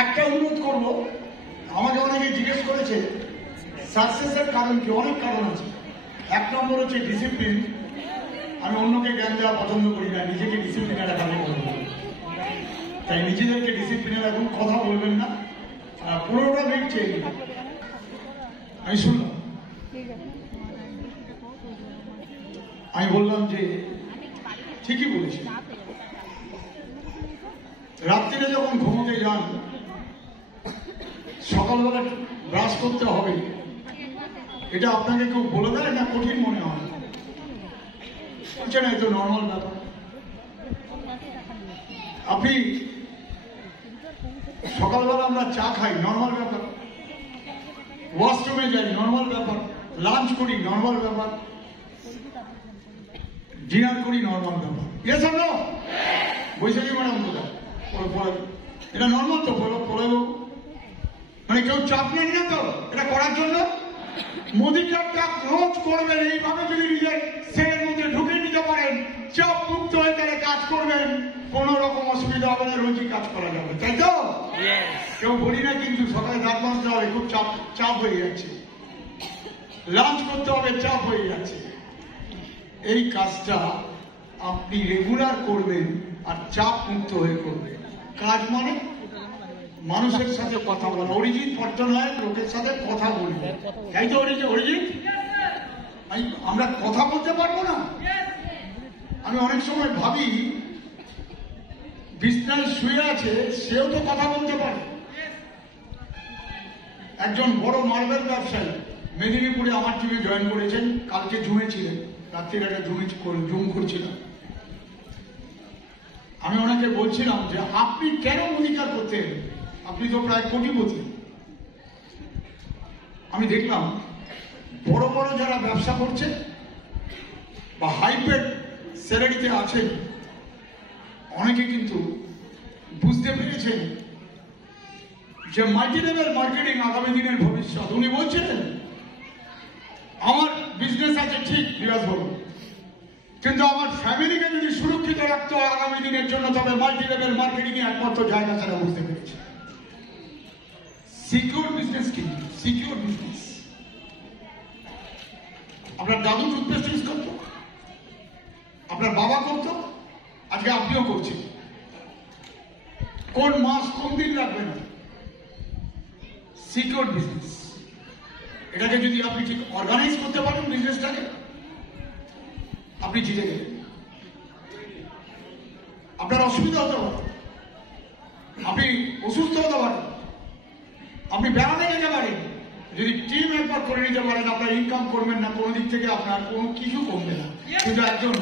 একটা অনুরোধ করব, আমাকে অনেকে জিজ্ঞেস করেছে সাকসেসের কারণ কি। অনেক কারণ আছে। এক নম্বর হচ্ছে ডিসিপ্লিন। আমি অন্যকে জ্ঞান দেওয়া পছন্দ করি না, নিজেকে ডিসিপ্লিনে রাখা পছন্দ করি। তাই নিজেদেরকে ডিসিপ্লিনে রাখুন, কথা বলবেন না। 15টা মিনিট চেয়ে নিন। আমি শুনলাম, আমি বললাম যে ঠিকই বলেছি। রাত্রিরে যখন ঘুমোতে যান, সকালবেলা ব্রাশ করতে হবে, এটা আপনাকে কেউ বলে দেয় না কঠিন মনে হয়? বলছেন এই তো নর্মাল ব্যাপার। আপনি সকালবেলা আমরা চা খাই, নর্মাল ব্যাপার। ওয়াশরুমে যাই, নর্মাল ব্যাপার। লাঞ্চ করি, নর্মাল ব্যাপার। ডিনার করি, নর্মাল ব্যাপার। Yes or no? Baishakhi madam কোথায়? এটা নর্মাল তো? পড়ে দেবো মানে কেউ চাপ নেন না তো এটা করার জন্য? মোদী চাপটা রোজ করবেন। এইভাবে যদি নিজের সেলের মধ্যে ঢুকে নিতে পারেন, চাপ মুক্ত হয়ে তাহলে কাজ করবেন, কোন রকম অসুবিধা হবে না, রোজই কাজ করা যাবে, তাই তো? কেউ বলি না কিন্তু সকালে দাঁত মাজতে হবে, খুব চাপ হয়ে যাচ্ছে। লাঞ্চ করতে হবে, চাপ হয়ে যাচ্ছে। এই কাজটা আপনি রেগুলার করবেন আর চাপ মুক্ত হয়ে করবেন। কাজ মানে মানুষের সাথে কথা বলা। অরিজিৎ পট্টনায়ক লোকের সাথে কথা বলবে, তাই তো? অরিজিৎ আমরা কথা বলতে পারবো না? আমি অনেক সময় ভাবি, বিছনায় শুয়ে আছে, সেও তো কথা বলতে পারে। একজন বড় মার্বেল ব্যবসায়ী মেদিনীপুরে আমার টিমে জয়েন করেছেন। কালকে জুমে ছিলেন, রাত্রির একটা জুম করছিলাম। আমি ওনাকে বলছিলাম যে আপনি কেন অধিকার করতে এলেন? আপনি তো প্রায় কোটিপতি। আমি দেখলাম বড় বড় যারা ব্যবসা করছে বা হাইপেড স্যালারিতে আছেন, অনেকে কিন্তু বুঝতে পেরেছেন যে মাল্টি লেভেল মার্কেটিং আগামী দিনের ভবিষ্যৎ। উনি বলছিলেন আমার বিজনেস আছে ঠিক বিরাজবাবু, কিন্তু আমার ফ্যামিলিকে যদি সুরক্ষিত রাখতে হয় আগামী দিনের জন্য, তবে মাল্টি লেভেল মার্কেটিং এ একমাত্র জায়গা ছাড়া বুঝতে পেরেছি। সিকিউর বিজনেস কিন্তু সিকিউর বিজনেস। আপনার দাদু টুথপেস্ট ইউজ করতো, আপনার বাবা করতো, আজকে আপনিও করছেন। কোন মাস কোন দিন লাগবে না, সিকিউর বিজনেস। এটাকে যদি আপনি ঠিক অর্গানাইজ করতে পারেন বিজনেসটাকে, আপনি জিতে গেলেন। আপনার অসুবিধা হতে পারে, আপনি অসুস্থ হতে পারেন, আপনি বেড়াতে যেতে পারেন। যদি টিম একবার করে নিতে পারেন, আপনার ইনকাম করবেন না, কোনো দিক থেকে আপনার কোনো কিছু কমবে না। কিন্তু একজন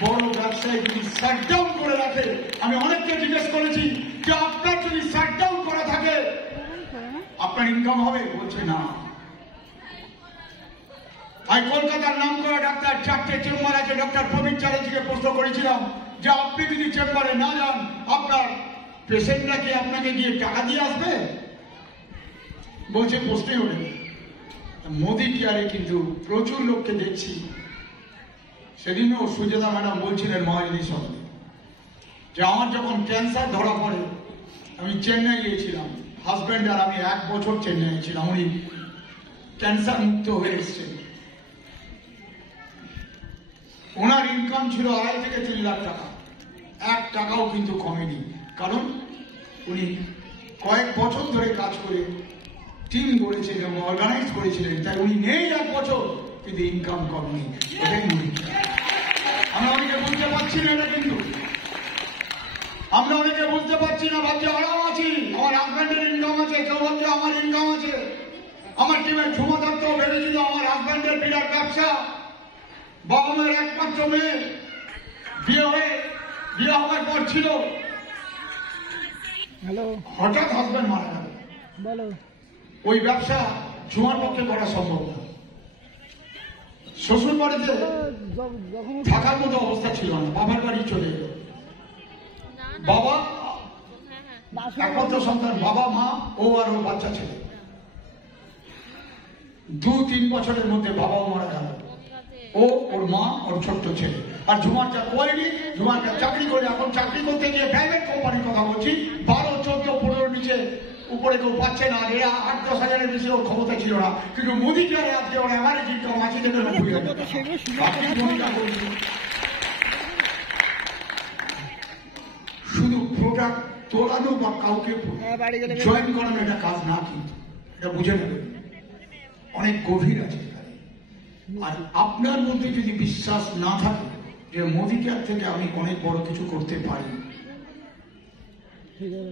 বড় ব্যবসায়ী যদি শাটডাউন করে রাখে, আমি অনেককে জিজ্ঞেস করেছি যে আপনার যদি শাটডাউন করা থাকে আপনার ইনকাম হবে? বলছে না। আমি কলকাতার নাম করা ডাক্তার, 4টে চেম্বার আছে, ডক্টর প্রবীণ চ্যাটার্জিকে প্রশ্ন করেছিলাম যে আপনি যদি চেম্বারে না যান, আপনার পেশেন্টরা কি আপনাকে গিয়ে টাকা দিয়ে আসবে? বলছে প্রশ্নই ওঠে। মোদি কেয়ারে কিন্তু প্রচুর লোককে দেখছি। সেদিনও সুজেতা ম্যাডাম বলছিলেন মহাজনীর সঙ্গে যে আমার যখন ক্যান্সার ধরা পড়ে, আমি চেন্নাই গিয়েছিলাম, হাজব্যান্ড আর আমি 1 বছর চেন্নাই ছিলাম। উনি ক্যান্সার মুক্ত হয়ে এসছেন। ওনার ইনকাম ছিল 2.5 থেকে 3 লাখ টাকা, 1 টাকাও কিন্তু কমেনি। কারণ উনি কয়েক বছর ধরে কাজ করে টিম গড়েছিলেন এবং অর্গানাইজ করেছিলেন। তাই উনি নেই 1 বছর, কিন্তু ইনকাম কমেনি। আমরা অনেকে বুঝতে পারছি না এটা, কিন্তু আমরা অনেকে বুঝতে পারছি না। ভাবছি আরাম আছি, আমার হাজব্যান্ডের ইনকাম আছে, কেউ ভাবছে আমার ইনকাম আছে। আমার টিমে ঝুমা থাকতেও ভেবেছিল আমার হাজব্যান্ডের বিরাট ব্যবসা, বাবা মায়ের একমাত্র মেয়ে, বিয়ে হওয়ার পর ছিল, হঠাৎ হাজব্যান্ড মারা গেল। ওই ব্যবসা ঝুমার পক্ষে করা সম্ভব না। শ্বশুর বাড়িতে থাকার মতো অবস্থা ছিল না, বাবার বাড়ি চলে গেল। বাবা একমাত্র সন্তান, বাবা মা, ও আর ওর বাচ্চা ছিল। 2-3 বছরের মধ্যে বাবাও মারা গেল, ও, ওর মা, ওর ছোট্ট ছেলে। আর ঝুমার যা কোয়ালিটি, ঝুমার চাকরি করে, এখন চাকরি করতে গিয়ে প্রাইভেট কোম্পানির কথা বলছি, 12, 14, 15 নিচে উপরে কেউ পাচ্ছে না, এরা 8-10 হাজারের বেশি ওর ক্ষমতা ছিল না, কিন্তু মোদী কেয়ারে আজকে ওর এভারেজ ইনকাম 80 থেকে 90 হাজার। শুধু প্রোডাক্ট তোলানো বা কাউকে জয়েন করানো এটা কাজ না, কিন্তু এটা বুঝে নেবেন অনেক গভীর আছে। আর আপনার মধ্যে যদি বিশ্বাস না থাকে যে মোদী কেয়ার থেকে আমি অনেক বড় কিছু করতে পারি,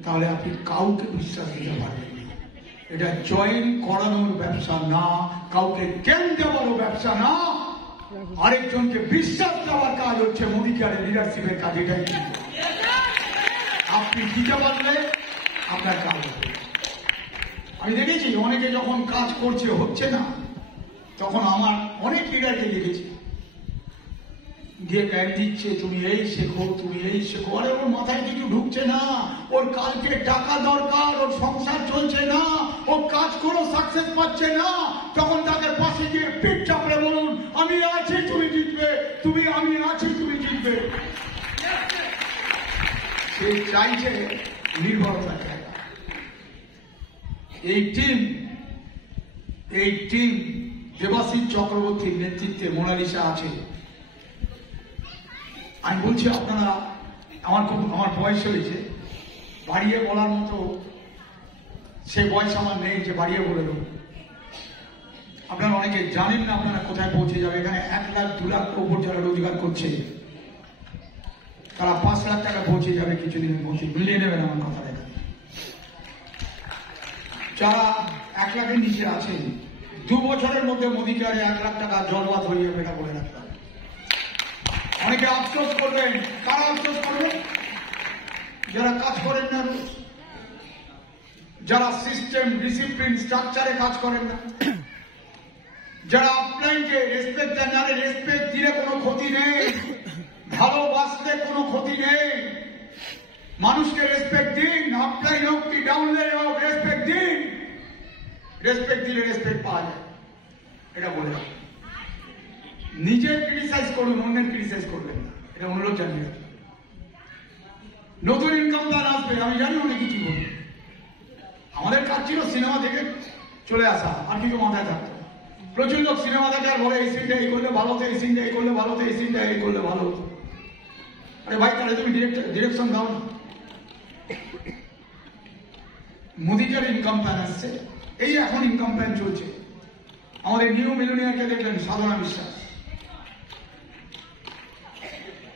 তাহলে আপনি কাউকে বিশ্বাস দিতে পারবেন না। এটা জয়েন করানোর ব্যবসা না, কাউকে জ্ঞান দেওয়ারও ব্যবসা না, আরেকজনকে বিশ্বাস দেওয়ার কাজ হচ্ছে মোদী কেয়ারের লিডারশিপের কাজ। এটাই আপনি দিতে পারলে আপনার কাজ হবে। আমি দেখেছি অনেকে যখন কাজ করছে হচ্ছে না, তখন আমার অনেক লিডারকে দেখেছি গিয়ে গাইড দিচ্ছে, তুমি এই শেখো, তুমি এই শেখো। আরে ওর মাথায় কিছু ঢুকছে না, ওর কালকে টাকা দরকার, ওর সংসার চলছে না, ও কাজ করে সাকসেস পাচ্ছে না, তখন তাকে পাশে গিয়ে পিঠ চাপড়ে বলুন, আমি আছি তুমি জিতবে, তুমি আমি আছি তুমি জিতবে। সে চাইছে নির্ভরতার জায়গা। এই টিম দেবাশিস চক্রবর্তীর নেতৃত্বে মোনালিসা আছে। আমি বলছি আপনারা, আমার বয়স হয়েছে, বাড়িয়ে বলার মতো সে বয়স আমার নেই যে বাড়িয়ে বলে দেব। আপনারা অনেকে জানেন না আপনারা কোথায় পৌঁছে যাবে। এখানে 1 লাখ 2 লাখ উপর যারা রোজগার করছে তারা 5 লাখ টাকা পৌঁছে যাবে কিছুদিনের মধ্যে। মিলিয়ে নেবেন আমার কথাটা। যারা 1 লাখের নিচে আছেন, 2 বছরের মধ্যে মোদী কেয়ারে 1 লাখ টাকা জলবাদ হয়ে যাবে, এটা বলে রাখতে হবে। অনেকে আফসোস করবেন, কারা আফসোস করবেন? যারা কাজ করেন না, যারা সিস্টেম ডিসিপ্লিন স্ট্রাকচারে কাজ করেন না, যারা আপলাইনকে রেসপেক্ট দেন। আরে রেসপেক্ট দিলে কোনো ক্ষতি নেই, ভালোবাসলে কোনো ক্ষতি নেই। মানুষকে রেসপেক্ট দিন, আপলাইন হোক কি ডাউনলাইন হোক, রেসপেক্ট দিন। রেসপেক্ট দিলে রেসপেক্ট পাওয়া যায়, এটা বলে রাখুন। নিজের ক্রিটিসাইজ করুন, অন্যের ক্রিটিসাইজ করবেন না, এটা অনুরোধ জানিয়ে। নতুন ইনকাম তার আসবে, আমি জানি অনেক কিছু বলবো। আমাদের কাজ ছিল সিনেমা থেকে চলে আসা, আর কিছু মাথায় থাকতো। প্রচুর লোক সিনেমা দেখে আর বলে এই সিনটা এই করলে ভালো হতো, এই সিনটা এই করলে ভালো হতো, এই সিনটা এই করলে ভালো হতো। আরে ভাই, তাহলে তুমি ডিরেকশন দাও না। মোদী কেয়ার ইনকাম প্ল্যান আসছে, এই এখন ইনকাম প্ল্যান চলছে। আমাদের নিউ মিলিয়নিয়ারকে দেখলেন, সাধনা বিশ্বাস,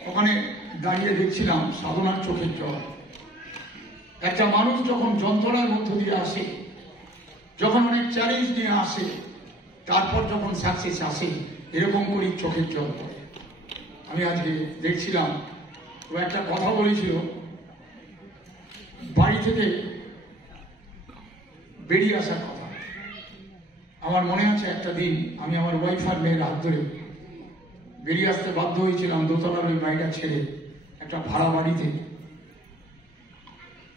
ওখানে দাঁড়িয়ে দেখছিলাম সাধনার চোখের জল। একটা মানুষ যখন যন্ত্রণার মধ্য দিয়ে আসে, যখন অনেক চ্যালেঞ্জ নিয়ে আসে, তারপর যখন সাকসেস আসে, এরকম করেই চোখের জল পড়ে। আমি আজকে দেখছিলাম, ও একটা কথা বলেছিল, বাড়ি থেকে বেরিয়ে আসার কথা। আমার মনে আছে একটা দিন আমি আমার ওয়াইফ আর মেয়ের হাত ধরে বেরিয়ে আসতে বাধ্য হয়েছিলাম দোতলার ওই বাড়িটা ছেড়ে একটা ভাড়া বাড়িতে।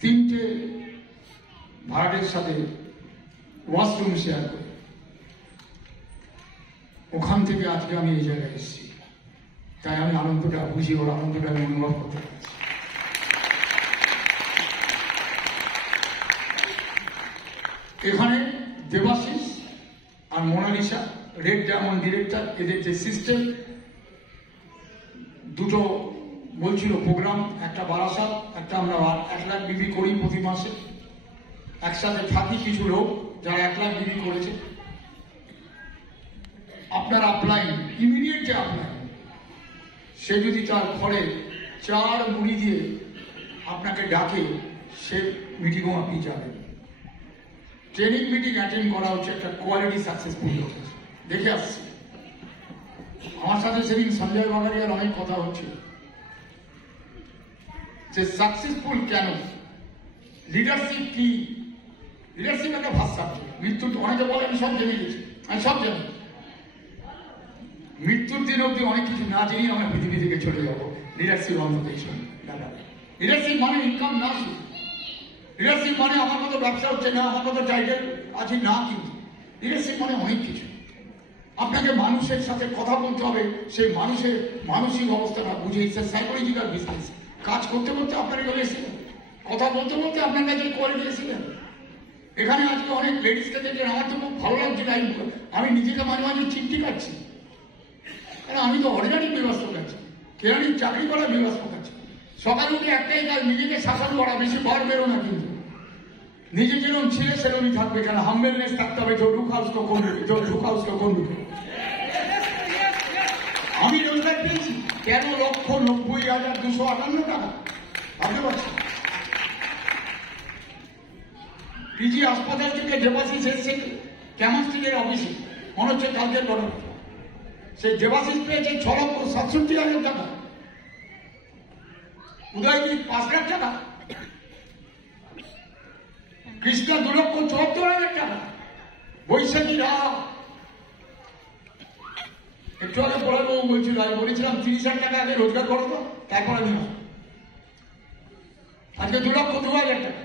3টে ভাড়াটের সাথে ওয়াশরুম শেয়ার করে। ওখান থেকে আজকে আমি এই জায়গায় এসেছি, তাই আমি আনন্দটা বুঝি, ওর আনন্দটা আমি অনুভব করতে পারছি। এখানে দেবাশিস আর মোনালিসা, রেড ডায়মন্ড ডিরেক্টর, এদের যে সিস্টেম, দুটো বলছিল প্রোগ্রাম, একটা বারাসাত, একটা আমরা 1 লাখ বিক্রি করি প্রতি মাসে। একসাথে থাকি কিছু লোক যারা 1 লাখ বিক্রি করেছে। আপনার আপলাইন, ইমিডিয়েট যে আপলাইন, সে যদি তার ঘরে 4 মুড়ি দিয়ে আপনাকে ডাকে, সে মিটিংও আপনি যাবেন। ট্রেনিং মিটিং অ্যাটেন্ড করা হচ্ছে একটা কোয়ালিটি সাকসেসফুল লোক, দেখে আসছি। আমার সাথে সেদিন সঞ্জয় বাগারিয়ার অনেক কথা হচ্ছে যে সাকসেসফুল কেন, লিডারশিপ কি। লিডারশিপ একটা ভাষা সাবজেক্ট। মৃত্যুর অনেকে বলে আমি সব জেনে গেছি, আমি সব জানি। মৃত্যুর দিন অব্দি অনেক কিছু না জেনে আমরা পৃথিবী থেকে চলে যাবো। লিডারশিপ অন্তত লিডারশিপ মানে ইনকাম না, শুধু লিডারশিপ মানে আমার মতো ব্যবসা হচ্ছে না, আমার মতো টাইটেল আছে না, কিন্তু লিডারশিপ মানে অনেক কিছু। আপনাকে মানুষের সাথে কথা বলতে হবে, সেই মানুষের মানসিক অবস্থাটা বুঝে। Psychological business. কাজ করতে করতে আপনার কাছে এসে, কথা বলতে বলতে আপনার কাছে কোয়ালিটি এসে যাবে। এখানে আজকে অনেক লেডিসকে দেখলেন, আমার তো খুব ভালো লাগছে। আমি নিজেকে মাঝে মাঝে চিমটি কাটছি, কারণ আমি তো অর্ডিনারি বিবাস্ত কাছি, কেরানির চাকরি করা বিবাস্ত কাছি। সকাল উঠে একটাই কাজ, নিজেকে শাসন করা, বেশি বার বেরো না, কিন্তু নিজে যেরকম ছিলে সেরকমই থাকবে। কেন হাম্বেলনেস থাকতে হবে, जो रुखा उसको कौन रुके, जो झुका उसको कौन रुके। আমি রোজগার পেয়েছি 13,90,258 টাকা, ভাবতে পারছি। পিজি হাসপাতাল থেকে দেবাশিস এসছে কেমিস্ট্রির অফিসে, মনে হচ্ছে কালকের ঘটনা। সেই দেবাশিস পেয়েছে 6,67,000 টাকা, উদয়জিৎ 5 লাখ টাকা, কৃষ্ণা 2,74,000 টাকা, বৈশাখী রাহা একটু আগে পড়াবো বলছিল, আমি বলেছিলাম 30,000 টাকা আগে রোজগার করবো, তারপর আমি আজকে 2,02,000 টাকা।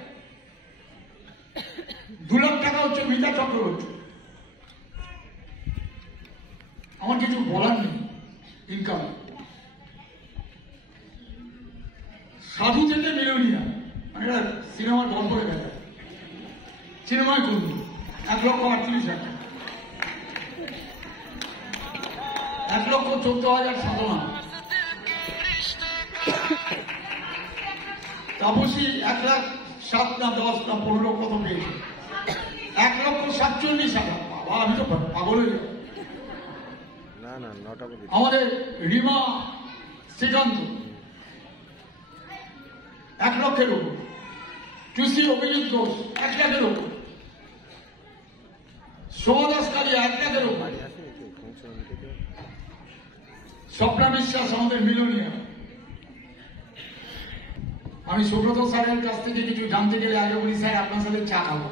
2 লাখ টাকা হচ্ছে মিতা চক্রবর্তী। আমার কিছু বলার নেই। ইনকাম সাধু থেকে মিলনিয়া, মানে সিনেমার গল্প হয়ে গেছে, সিনেমায় করবো 1,38,000 টাকা, 1,14,000 তাপসী 1,07,000 না 10 না 15 কত পেয়েছে, 1,47,000। বাবা, আমি তো পাগল হয়ে যাব। আমাদের রিমা শ্রীকান্ত 1 লক্ষের উপর, টুসি অভিজিৎ ঘোষ 1 লাখের উপর, শোভা দাস কালিয়া 1 লাখের উপর, স্বপ্না বিশ্বাস আমাদের মিলনিয়া। আমি সুব্রত স্যারের কাছ থেকে কিছু জানতে গেলে আগে বলি, স্যার আপনার সাথে চা খাবো,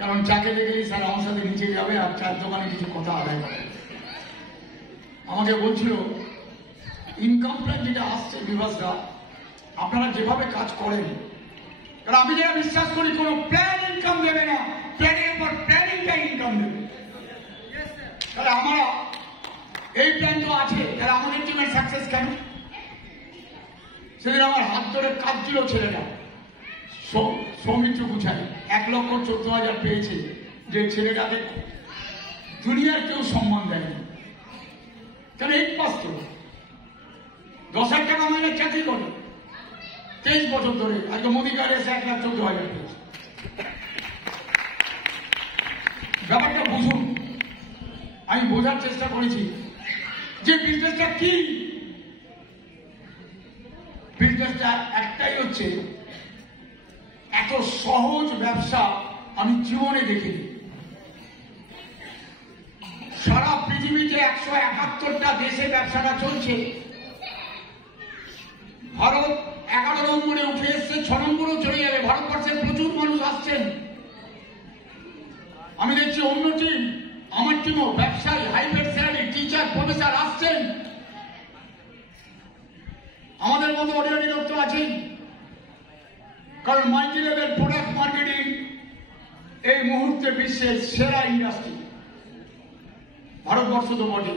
কারণ চা খেতে গেলেই স্যার আমার সাথে নিচে যাবে আর চার দোকানে কিছু কথা আদায় করে। আমাকে বলছিল ইনকাম প্ল্যান যেটা আসছে বিভাসদা, আপনারা যেভাবে কাজ করেন, কারণ আমি যেটা বিশ্বাস করি কোনো প্ল্যান ইনকাম দেবে না, প্ল্যানের উপর প্ল্যানিংটা ইনকাম দেবে। তাহলে আমরা এই প্ল্যান তো আছে, তাহলে আমাদের টিমের সাকসেস কেন? সেদিন আমার হাত ধরে কাঁদছিল ছেলেটা, সৌমিত্র গুছাই 1,14,000 পেয়েছে, যে ছেলেটাকে দুনিয়ার কেউ সম্মান দেয়নি। কেন 8 পাস তো 10,000 টাকা মাইনে চাকরি করে 23 বছর ধরে, আজকে মোদী কার্ড এসে 1,14,000 পেয়েছে। ব্যাপারটা বুঝুন, আমি বোঝার চেষ্টা করেছি যে বিজনেসটা কি। বিজনেসটা একটাই হচ্ছে, এত সহজ ব্যবসা আমি জীবনে দেখিনি। সারা পৃথিবীতে 171টা দেশে ব্যবসাটা চলছে। ভারত 11 নম্বরে উঠে এসছে, 6 নম্বরেও চলে যাবে। ভারতবর্ষে প্রচুর মানুষ আসছেন। আমি দেখছি অন্য টিম, আমার টিমও, ব্যবসায়ী, হাইপেড স্যালারি, টিচার, প্রফেসর আসছেন। আমাদের মতো অর্ডিনারি লোক তো আছেই, কারণ মাল্টি লেভেল প্রোডাক্ট মার্কেটিং এই মুহূর্তে বিশ্বের সেরা ইন্ডাস্ট্রি। ভারতবর্ষ তো বটে,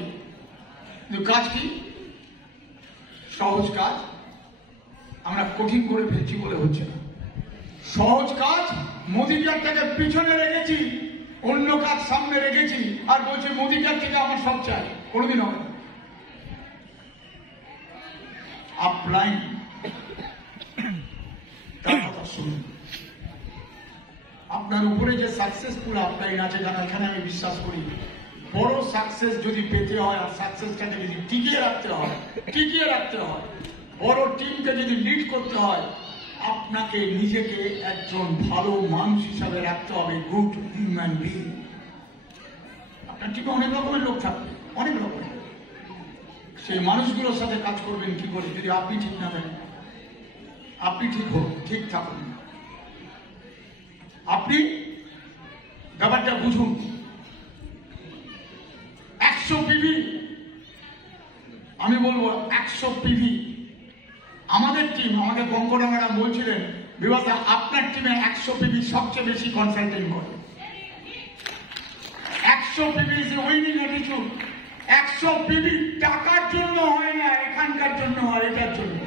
কিন্তু কাজ কি? সহজ কাজ আমরা কঠিন করে ফেলছি বলে হচ্ছে না। সহজ কাজ মোদিটারটাকে পিছনে রেখেছি, অন্য কাজ সামনে রেখেছি, আর বলছি মোদিটার থেকে আমার সব চাই। কোনোদিন হবে না। আপলাইন তার কথা শুনুন। আপনার উপরে যে সাকসেসফুল আপলাইন আছে, তারা এখানে আমি বিশ্বাস করি বড় সাকসেস যদি পেতে হয়, আর সাকসেসটাকে যদি টিকিয়ে রাখতে হয়, বড় টিমকে যদি লিড করতে হয়, আপনাকে নিজেকে একজন ভালো মানুষ হিসাবে রাখতে হবে, গুড হিউম্যান বিং। আপনার টিমে অনেক রকমের লোক থাকবে, অনেক রকমের। সেই মানুষগুলোর সাথে কাজ করবেন কি করে যদি আপনি ঠিক না থাকেন? আপনি ঠিক থাকুন। আপনি ব্যাপারটা বুঝুন। 100 পিভি, আমি বলবো 100 পিভি আমাদের টিম। আমাকে গঙ্গরা ম্যাডাম বলছিলেন, বিভাসদা আপনার টিমে 100 পিভি সবচেয়ে বেশি কনসালটেন্ট করে। 100 PV is winning attitude. 100 PV টাকার জন্য হয় না, এখানকার জন্য হয়, এটার জন্য।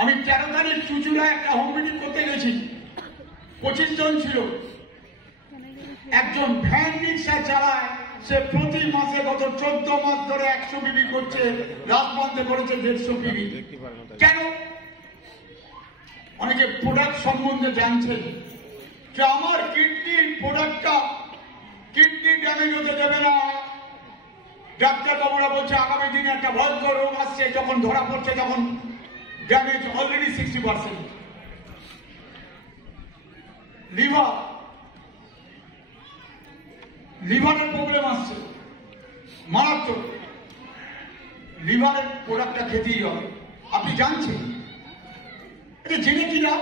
আমি 13 তারিখ চুচুড়া একটা হোম মিটিং করতে গেছি। 25 জন ছিল। একজন ভ্যান রিক্সা চালায়, সে প্রতি মাসে গত 14 মাস ধরে 100 বিবি করছে, রাত বন্ধে করেছে 150 বিবি। কেন? অনেকে প্রোডাক্ট সম্বন্ধে জানছেন যে আমার কিডনির প্রোডাক্টটা কিডনি ড্যামেজ হতে দেবে না। ডাক্তারবাবুরা বলছে আগামী দিনে একটা ভয়ঙ্কর রোগ আসছে, যখন ধরা পড়ছে তখন ড্যামেজ অলরেডি 60%। লিভারের প্রবলেম আসছে মারাত্মক। লিভারের প্রোডাক্টটা খেতেই হবে। আপনি জানছেন, এটা জেনে কিনা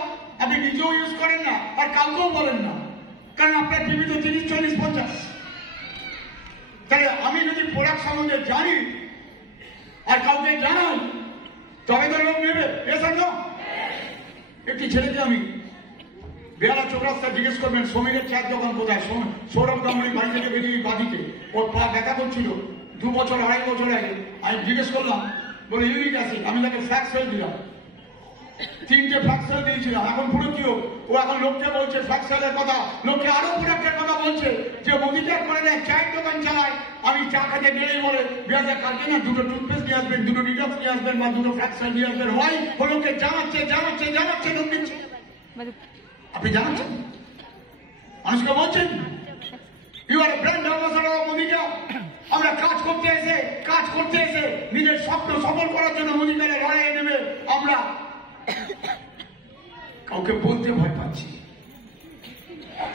আপনি নিজেও ইউজ করেন না আর কাউকেও বলেন না, কারণ আপনার টিভি তো 30, 40, 50। তাহলে আমি যদি প্রোডাক্ট সম্বন্ধে জানি আর কাউকে জানাই, তবে তো লোক নেবে। একটি ছেলেকে আমি বেহালা চৌরাস্তা জিজ্ঞেস করবেন সমীরের চায়ের দোকান কোথায়, সৌরভ গাঙ্গুলি বাড়ি থেকে বেরিয়ে বাদিকে, ওর পা ব্যথা করছিল 2 বছর 2.5 বছর আগে। আমি জিজ্ঞেস করলাম, বলে ইউরিক অ্যাসিড। আমি তাকে ফ্ল্যাক্স ফেল দিলাম, 3টে ফ্ল্যাক্স ফেল দিয়েছিলাম। এখন পুরো কি ও এখন লোককে বলছে ফ্ল্যাক্স ফেলের কথা, লোককে আরো প্রোডাক্টের কথা বলছে যে মোদিটার করে দেয়, চায়ের দোকান চালায়। আমি চা খেতে গেলেই বলে বিয়াতে কালকে না 2টো টুথপেস্ট নিয়ে আসবেন, 2টো ডিটক্স নিয়ে আসবেন বা 2টো ফ্ল্যাক্স ফেল নিয়ে আসবেন। হয় ও লোককে জানাচ্ছে লোক দিচ্ছে। আপনি জানাচ্ছেন, মানুষকে বলছেন you are brand ambassador of মোদিকা। আমরা কাজ করতে এসে নিজের স্বপ্ন সফল করার জন্য মোদিকারে লড়াই নেবে। আমরা কাউকে বলতে ভয় পাচ্ছি।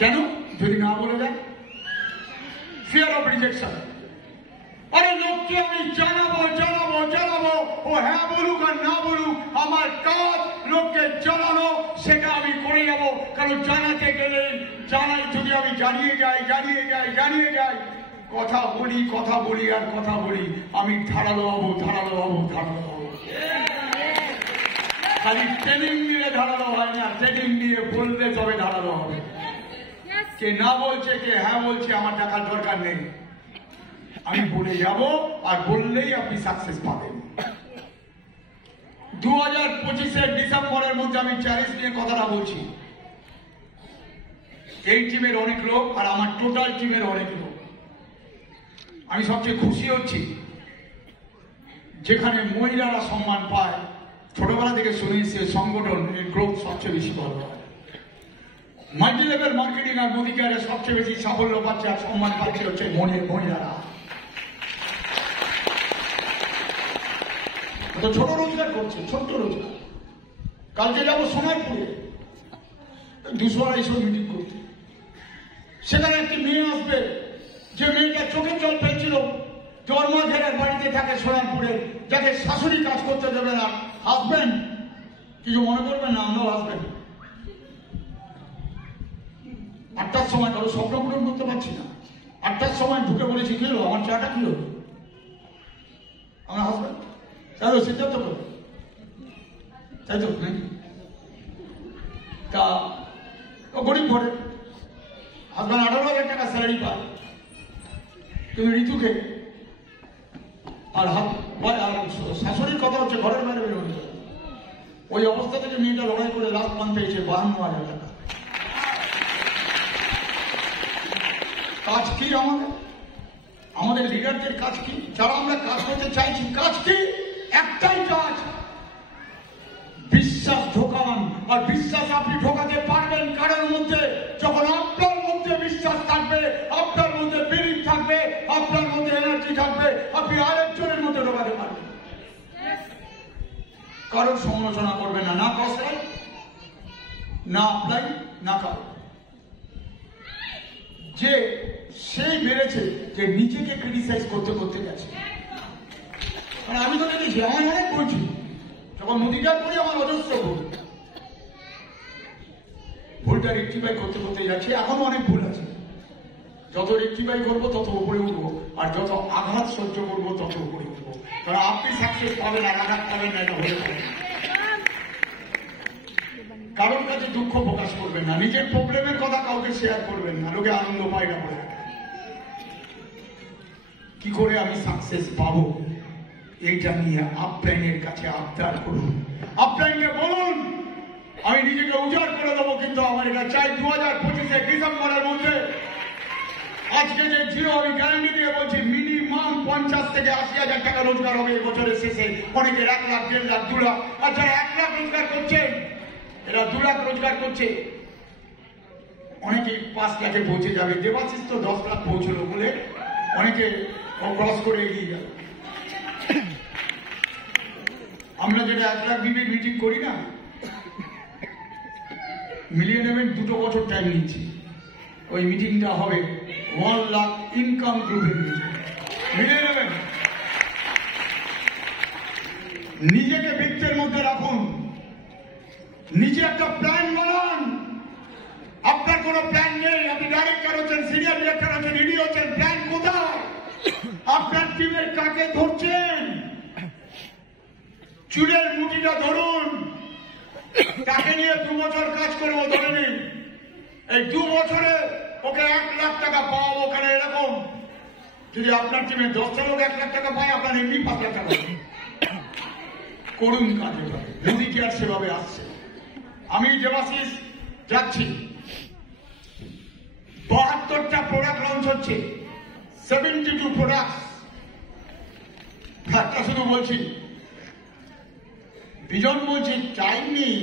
কেন? যদি না বলে দেয়, ফিয়ার অফ রিজেকশন। আরে লোককে আমি জানাবো, ও হ্যাঁ বলুক আর না বলুক, আমার কাজ লোককে জানানো, সেটা আমি করে যাবো। কারণ জানাতে গেলে যদি আমি জানিয়ে যাই, কথা বলি, আমি ধারালো হবো। খালি ট্রেনিং নিয়ে ধারালো হয় না, ট্রেনিং নিয়ে বললে তবে ধারালো হবে। কে না বলছে, কে হ্যাঁ বলছে, আমার টাকার দরকার নেই। আমি বলে যাব, আর বললেই আপনি সাকসেস পাবেন। 2025-এর ডিসেম্বরের মধ্যে আমি চ্যালেঞ্জ নিয়ে কথাটা বলছি। এই টিমের অনেক লোক আর আমার টোটাল টিমের অনেক লোক। আমি সবচেয়ে খুশি হচ্ছি যেখানে মহিলারা সম্মান পায়। ছোটবেলা থেকে শুনে সে সংগঠনের গ্রোথ সবচেয়ে বেশি ভালো হয়। মাল্টি লেভেল মার্কেটিং আর মোদিকেয়ারে সবচেয়ে বেশি সাফল্য পাচ্ছে আর সম্মান পাচ্ছে হচ্ছে মহিলারা। ছোট রোজগার করছে, ছোট্ট রোজগার। কালকে যাবো সোনারপুরে 200-250 মিটিং করতে। সেখানে একটি মেয়ে আসবে, যে মেয়েটা চোখের জল পেয়েছিল, জন্মঘেরার বাড়িতে থাকে সোনারপুরে, যাকে শাশুড়ি কাজ করতে দেবে না। হাসবেন্ড কিছু মনে করবেন না, আমরাও হাসবেন্ড। 8টার সময় কারো স্বপ্ন পূরণ করতে পারছি না। 8টার সময় ঢুকে বলেছি কি হলো, আমার চাটা কি হলো, আমার হাসবেন্ড তাই তো সিদ্ধান্ত করবে, তাই তো নাকি? তা ও গরিব ঘরে, হাসবেন্ড 18,000 টাকা স্যালারি পায়, তুমি ঋতুকে আর শাশুড়ির কথা হচ্ছে ঘরের বাইরে বেরোনো। ওই অবস্থা থেকে মেয়েটা লড়াই করে লাস্ট মান পেয়েছে 52,000 টাকা। কাজ কি আমাদের লিডারদের কাজ কি? যারা আমরা কাজ করতে চাইছি, কাজ কি? একটাই কাজ, বিশ্বাস ঢোকান। আর বিশ্বাস আপনি ঢোকাতে পারবেন কারোর মধ্যে, যখন আপনার মধ্যে বিশ্বাস থাকবে, আপনার মধ্যে বিলিভ থাকবে, আপনার মধ্যে এনার্জি থাকবে, আপনি আরেকজনের মধ্যে ঢোকাতে পারবেন। কারোর সমালোচনা করবেন না, না কষ্টাই, না অ্যাপ্লাই, না কারো। যে সেই বেড়েছে যে নিজেকে ক্রিটিসাইজ করতে গেছে। আমি তো দেখেছি, আমার অনেক বলছি, যখন মোদিকার করি আমার অজস্র ভুলটা রেক্টিফাই করতে যাচ্ছি। এখনো অনেক ভুল আছে, যত রেক্টিফাই করবো তত উপরে উঠবো, আর যত আঘাত সহ্য করবো তত উপরে উঠবো। কারণ আপনি সাকসেস পাবেন আর আঘাত পাবেন না, এটা হয়ে যাবে। কারোর কাছে দুঃখ প্রকাশ করবেন না, নিজের প্রবলেমের কথা কাউকে শেয়ার করবেন না, লোকে আনন্দ পায় না বলে। কি করে আমি সাকসেস পাবো, এইটা নিয়ে আপলাইনের কাছে আবদার করুন। আপলাইনকে বলুন আমি নিজেকে উজাড় করে দেবো, কিন্তু আমার এটা চাই 2025 ডিসেম্বরের মধ্যে। আজকে যে জিরো, আমি গ্যারান্টি দিয়ে বলছি মিনিমাম 50 থেকে 80,000 টাকা রোজগার হবে এই বছরের শেষে। অনেকের 1 লাখ, 1.5 লাখ, 2 লাখ, আর যারা 1 লাখ রোজগার করছেন এরা 2 লাখ রোজগার করছে, অনেকে 5 লাখে পৌঁছে যাবে। দেবাশিস তো 10 লাখ পৌঁছলো বলে অনেকে ক্রস করে এগিয়ে যাবে। আমরা যেটা 1 লাখ বিবির মিটিং করি না, মিলিয়ে নেবেন, 2 বছর টাইম নিচ্ছি। ওই মিটিংটা হবে 1 লাখ ইনকাম গ্রুপের মিটিং, মিলিয়ে নেবেন। নিজেকে বৃত্তের মধ্যে রাখুন, নিজে একটা প্ল্যান বানান। আপনার কোনো প্ল্যান নেই, আপনি ডাইরেক্টর হচ্ছেন, সিনিয়র ডিরেক্টর হচ্ছেন, ইডি হচ্ছেন, প্ল্যান কোথায়? আপনার টিমের কাকে ধরছেন? চুলের মুঠিটা ধরুন, তাকে নিয়ে 2 বছর কাজ করবো ধরে নিন। এই 2 বছরে ওকে 1 লাখ টাকা পাওয়াবো, ওখানে এরকম যদি আপনার টিমে 10টা লোক 1 লাখ টাকা পায়, আপনার এমনি 5 লাখ টাকা করুন কাজে। মোদি কেয়ার সেভাবে আসছে। আমি দেবাশিস যাচ্ছি, 72টা প্রোডাক্ট লঞ্চ হচ্ছে, 72 প্রোডাক্ট। একটা শুধু বলছি, বিজন বলছি টাইম নেই,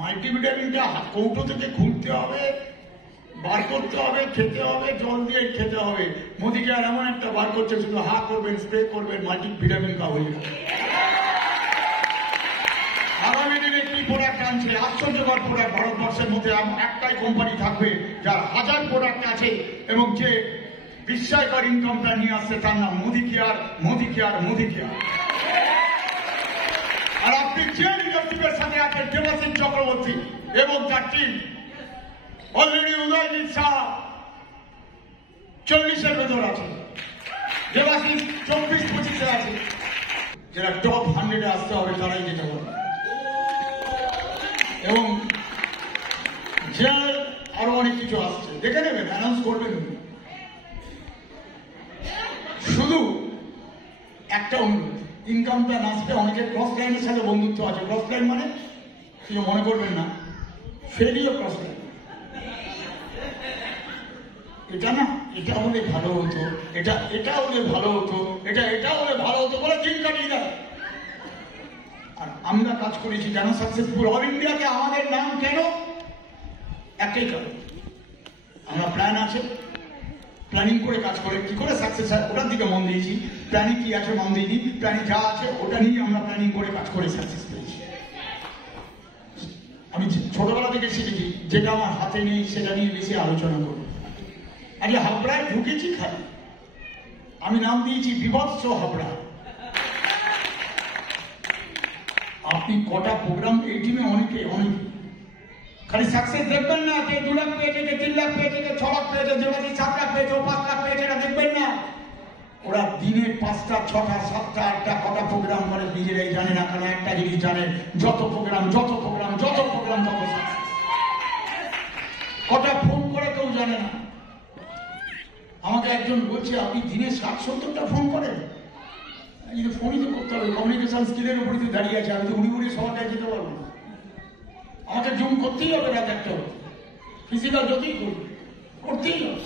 মাল্টিভিটামিনটা কৌটো থেকে খুলতে হবে, বার করতে হবে, খেতে হবে, জল দিয়ে খেতে হবে। মোদিকে আর এমন একটা বার করছে, শুধু হা করবেন, স্প্রে করবেন, মাল্টিভিটামিন কা হয়ে যাবে। আগামী দিনে কি প্রোডাক্ট আনছে, আশ্চর্যকর প্রোডাক্ট। ভারতবর্ষের মধ্যে একটাই কোম্পানি থাকবে যার 1000 প্রোডাক্ট আছে এবং যে বিস্ময়কর ইনকামটা নিয়ে আসছে, তার নাম Modi care, Modi care, Modi care. আর আপনি যে লিডারশিপের সাথে আছেন, দেবাশিস চক্রবর্তী এবং তার টিম, অলরেডি উদয়জিৎ শাহ 40-এর ভেতর আছে, দেবাশিস 24-25-এ আছে। যারা টপ 100-এ আসতে হবে তারাই যেতে হবে। এবং যে আরো অনেক কিছু আসছে, দেখে নেবেন, অ্যানাউন্স করবেন। শুধু একটা অনুরোধ, ইনকামটা নাচবে। অনেকের ক্রস লাইনের সাথে বন্ধুত্ব আছে। ক্রস লাইন মানে কিছু মনে করবেন না, ফেরিও ক্রস লাইন। এটা না, এটা হলে ভালো হতো, এটা হলে ভালো হতো, এটা হলে ভালো হতো বলে দিন কাটিয়ে দেয়। আর আমরা কাজ করেছি কেন সাকসেসফুল? অল ইন্ডিয়াতে আমাদের নাম কেন? একটাই কারণ, আমরা প্ল্যান আছে, প্ল্যানিং করে কাজ করে কি করে সাকসেস হয় ওটার দিকে মন দিয়েছি। প্ল্যানিং কি আছে মন দিইনি, প্ল্যানিং যা আছে ওটা নিয়ে আমরা প্ল্যানিং করে কাজ করে সাকসেস পেয়েছি। আমি ছোটবেলা থেকে শিখেছি, যেটা আমার হাতে নেই সেটা নিয়ে বেশি আলোচনা করি। আজ হাবড়ায় ঢুকেছি খালি, আমি নাম দিয়েছি বিভৎস হাবড়া। আপনি কটা প্রোগ্রাম এই টিমে, অনেকে খালি সাকসেস দেখবেন না, কে 2 লাখ পেয়েছে, কে 3 লাখ পেয়েছে, কে 6 লাখ পেয়েছে, যেভাবে 7 লাখ পেয়েছে, 5 লাখ পেয়েছে, এটা দেখবেন না। ওরা দিনে 5টা, 6টা, 7টা, 8টা কটা প্রোগ্রাম করে নিজেরাই জানে না। কেন? একটা জিনিস জানে, যত প্রোগ্রাম তত সাকসেস। কটা ফোন করে কেউ জানে না। আমাকে একজন বলছে, আপনি দিনে 60-70টা ফোন করেন? কিন্তু ফোনই তো করতে হবে, কমিউনিকেশন স্কিলের উপরে তো দাঁড়িয়ে আছে। আমি তো উড়ি সবাই যেতে পারবো না, আমাকে জুম করতেই হবে রাত 1টা, ফিজিক্যাল যতই করতেই হবে,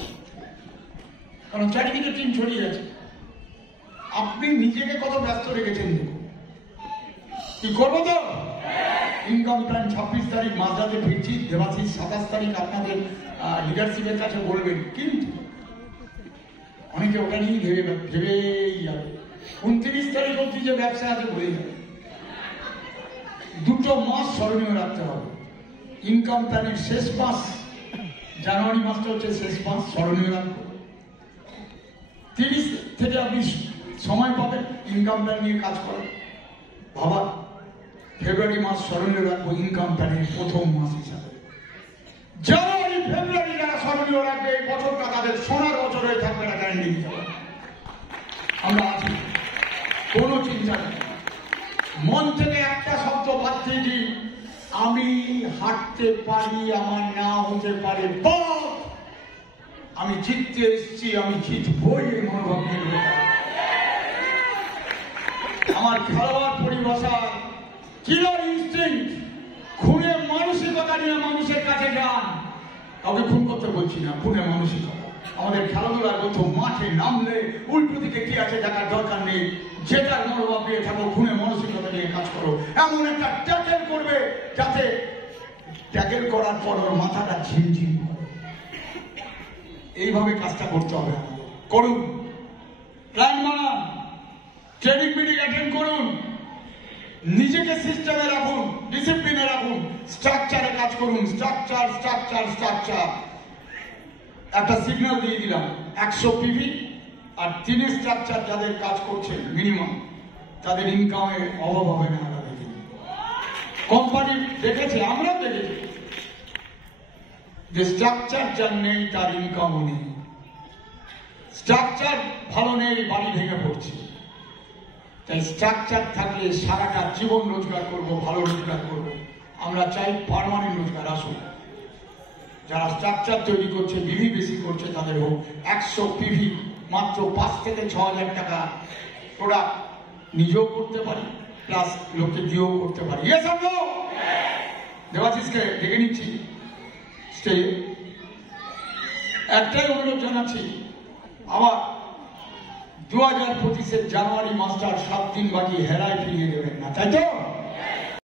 কারণ চারিদিকে টিম ছড়িয়ে আছে। আপনি নিজেকে কত ব্যস্ত রেখেছেন দেখুন। কি করবো তো? ইনকাম প্ল্যান 26 তারিখ মাঝরাতে ফিরছি। দেবাশিস 27 তারিখ আপনাদের লিডারশিপের কাছে বলবেন, কিন্তু অনেকে ওটা নিয়ে ভেবেই যাবে। 29 তারিখ অব্দি যে ব্যবসা আছে ভুলে যাবে। 2 মাস স্মরণীয় রাখতে হবে। ইনকাম প্ল্যানের শেষ মাস, জানুয়ারি মাসটা হচ্ছে শেষ মাস, স্মরণীয় রাখবো। 30 থেকে আপনি সময় পাবেন ইনকাম প্ল্যান নিয়ে কাজ করেন। ভাবা, ফেব্রুয়ারি মাস স্মরণীয় রাখবো ইনকাম প্ল্যানের প্রথম মাস হিসাবে। জানুয়ারি ফেব্রুয়ারি যারা স্মরণীয় রাখবে, এই বছরটা তাদের সোনার বছর হয়ে থাকবে না, গ্যারান্টি দিতে হবে। আমরা আছি, কোনো চিন্তা নেই। মন থেকে একটা শব্দ বাদ দিয়েছি, আমি হাঁটতে পারি, আমার না হতে পারে পথ, আমি জিততে এসেছি, আমি জিতবই, এই মনোভাব নিয়ে। আমার খেলোয়াড় পরিভাষা কিলার ইনস্টিংক্ট, খুনে দিনে মানুষের কাছে যান, কাউকে খুন করতে বলছি না, খুনে মানসিকতা। আমাদের খেলাধুলার প্রথম মাঠে নামলে উল্টো দিকে কি আছে দেখার দরকার নেই, জেতার মনোভাব নিয়ে থাকো, খুনে মানসিকতা নিয়ে কাজ করো। এমন একটা ট্যাকেল করবে যাতে ট্যাকেল করার পর ওর মাথাটা ঝিমঝিম করে। এইভাবে কাজটা করতে হবে আমাদের। করুন, প্ল্যান বানান, ট্রেনিং মিটিং অ্যাটেন্ড করুন, নিজেকে সিস্টেমে রাখুন, ডিসিপ্লিনে রাখুন, স্ট্রাকচারে কাজ করুন। Structure structure structure. একটা সিগন্যাল দিয়ে দিলাম, 100 পিভি আর 3 স্ট্রাকচার যাদের কাজ করছে মিনিমাম, তাদের ইনকামের অভাব হবে না। কোম্পানি দেখেছে, আমরা দেখেছি যে স্ট্রাকচার যার নেই তার ইনকামও নেই। স্ট্রাকচার ভালো নেই, বাড়ি ভেঙে পড়ছে। তাই স্ট্রাকচার থাকলে সারাটা জীবন রোজগার করব, ভালো রোজগার করব। আমরা চাই পার্মানেন্ট রোজগার আসুক। যারা স্ট্রাকচার তৈরি করছে, বিভি বেশি করছে, তাদের হোক 100 পিভি, মাত্র 5 থেকে 6 হাজার টাকা প্রোডাক্ট নিজেও করতে পারি, প্লাস লোককে দিয়েও করতে পারি। দেবাশিসকে ডেকে নিচ্ছি স্টেজে। একটাই অনুরোধ জানাচ্ছি, আবার 2025 জানুয়ারি মাসটার 7 দিন বাকি হেলায় ফিরিয়ে দেবেন না, তাই তো?